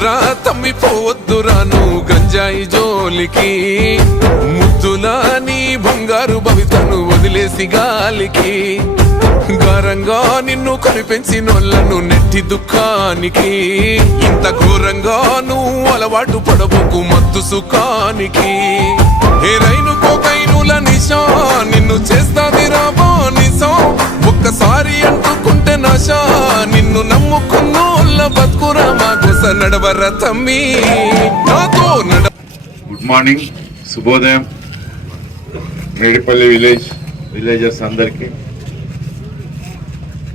పోవద్దురా తమ్మి పోవద్దురా నువ్వు గంజాయి జోలికి. ముద్దులా నీ బంగారు భవితను వదిలేసి గాలికి. గారంగా నిన్ను కనిపెంచినోళ్ళను నెట్టి దుఃఖానికి. ఇంత ఘోరంగా నువ్వు అలవాటు పడబోకు మత్తు సుఖానికి. ఏ రైను కోకైనుల నిశా నిన్ను చేసి నడవర తమ్మి నాతో నడ గుడ్ మార్నింగ్ శుభోదయం మేడిపల్లి విలేజ్ విలేజర్స్ అందరికీ.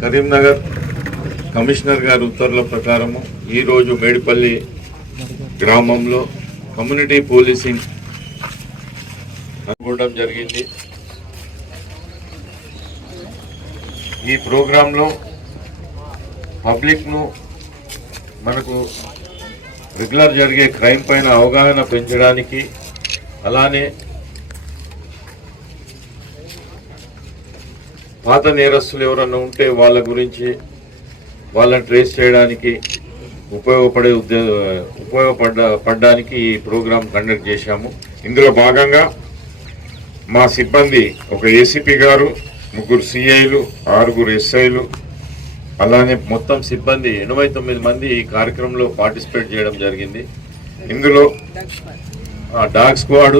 కరీంనగర్ కమిషనర్ గారి ఉత్తర్వుల ప్రకారము ఈరోజు మేడిపల్లి గ్రామంలో కమ్యూనిటీ పోలీసింగ్ అనుకోవడం జరిగింది. ఈ ప్రోగ్రాంలో పబ్లిక్ను మనకు రెగ్యులర్ జరిగే క్రైమ్ పైన అవగాహన పెంచడానికి అలానే పాత నేరస్తులు ఎవరన్నా ఉంటే వాళ్ళ గురించి వాళ్ళని ట్రేస్ చేయడానికి ఉపయోగపడే ఉద్దే ఉపయోగపడ్డ పడ్డానికి ఈ ప్రోగ్రాం కండక్ట్ చేశాము. ఇందులో భాగంగా మా సిబ్బంది ఒక ఏసీపీ గారు ముగ్గురు సిఐలు ఆరుగురు ఎస్ఐలు అలానే మొత్తం సిబ్బంది ఎనభై తొమ్మిది మంది ఈ కార్యక్రమంలో పార్టిసిపేట్ చేయడం జరిగింది. ఇందులో ఆ, డాగ్ స్క్వాడ్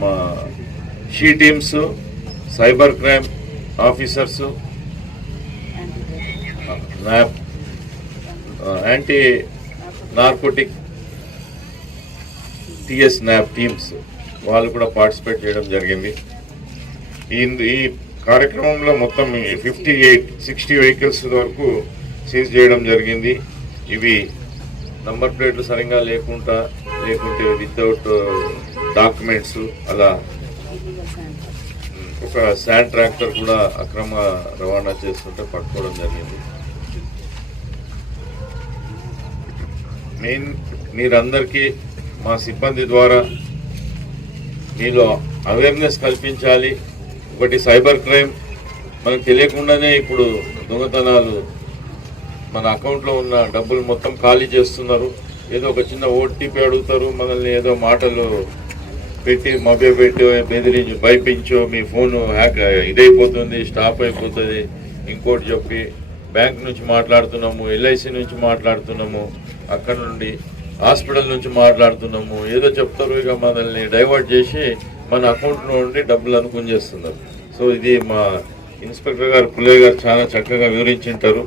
మా SHE teams cyber crime officers anti narcotic TS NAB teams వాళ్ళు కూడా పార్టిసిపేట్ చేయడం జరిగింది. ఈ కార్యక్రమంలో మొత్తం ఫిఫ్టీ ఎయిట్ సిక్స్టీ వెహికల్స్ వరకు సీజ్ చేయడం జరిగింది. ఇవి నంబర్ ప్లేట్లు సరిగా లేకుండా లేకుంటే వితౌట్ డాక్యుమెంట్స్ uh, అలా ఒక శాండ్ ట్రాక్టర్ కూడా అక్రమ రవాణా చేస్తుంటే పట్టుకోవడం జరిగింది. మెయిన్ మీరందరికీ మా సిబ్బంది ద్వారా మీలో అవేర్నెస్ కల్పించాలి. ఒకటి సైబర్ క్రైమ్ మనకు తెలియకుండానే ఇప్పుడు దొంగతనాలు మన అకౌంట్లో ఉన్న డబ్బులు మొత్తం ఖాళీ చేస్తున్నారు. ఏదో ఒక చిన్న ఓటీపీ అడుగుతారు మనల్ని ఏదో మాటలు పెట్టి మభ్య పెట్టి బెదిరించి భయపించో మీ ఫోన్ హ్యాక్ ఇదైపోతుంది స్టాప్ అయిపోతుంది ఇంకోటి చెప్పి బ్యాంక్ నుంచి మాట్లాడుతున్నాము ఎల్ఐసి నుంచి మాట్లాడుతున్నాము అక్కడ నుండి హాస్పిటల్ నుంచి మాట్లాడుతున్నాము ఏదో చెప్తారు ఇక మనల్ని డైవర్ట్ చేసి మన అకౌంట్లో నుండి డబ్బులు అనుకుని చేస్తున్నారు. సో ఇది మా ఇన్స్పెక్టర్ గారు పుల్లయ్య గారు చాలా చక్కగా వివరించింటారు.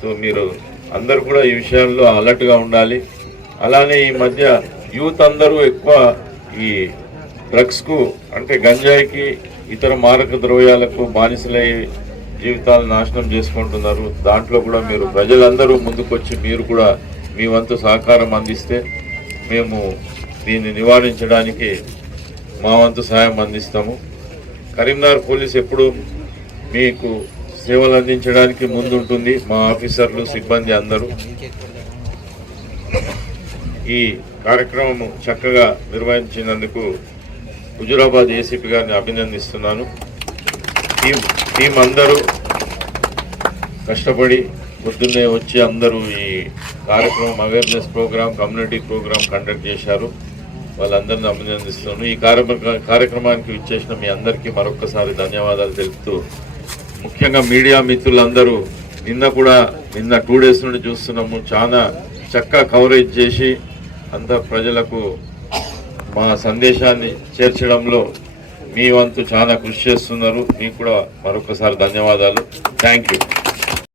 సో మీరు అందరు కూడా ఈ విషయంలో అలర్ట్గా ఉండాలి. అలానే ఈ మధ్య యూత్ అందరూ ఎక్కువ ఈ డ్రగ్స్కు అంటే గంజాయికి ఇతర మారక ద్రవ్యాలకు బానిసలై జీవితాలు నాశనం చేసుకుంటున్నారు. దాంట్లో కూడా మీరు ప్రజలందరూ ముందుకొచ్చి మీరు కూడా మీ వంతు సహకారం అందిస్తే మేము దీన్ని నివారించడానికి మా వంతు సహాయం అందిస్తాము. కరీంనగర్ పోలీస్ ఎప్పుడు మీకు సేవలు అందించడానికి ముందుంటుంది. మా ఆఫీసర్లు సిబ్బంది అందరూ. ఈ కార్యక్రమం చక్కగా నిర్వహించినందుకు హుజురాబాద్ ఏసీపీ గారిని అభినందిస్తున్నాను. టీం టీం అందరూ కష్టపడి పొద్దున్నే వచ్చి అందరూ ఈ కార్యక్రమం awareness program community program conduct చేశారు. వాళ్ళందరిని అభినందిస్తున్నాను ఈ కార్యక్రమ కార్యక్రమానికి ఇచ్చేసిన మీ అందరికీ మరొక్కసారి ధన్యవాదాలు తెలుపుతూ ముఖ్యంగా మీడియా మిత్రులందరూ నిన్న కూడా నిన్న టూ డేస్ నుండి చూస్తున్నాము. చాలా చక్కగా కవరేజ్ చేసి అంత ప్రజలకు మా సందేశాన్ని చేర్చడంలో మీ వంతు చాలా కృషి చేస్తున్నారు. మీకు కూడా మరొకసారి ధన్యవాదాలు. Thank you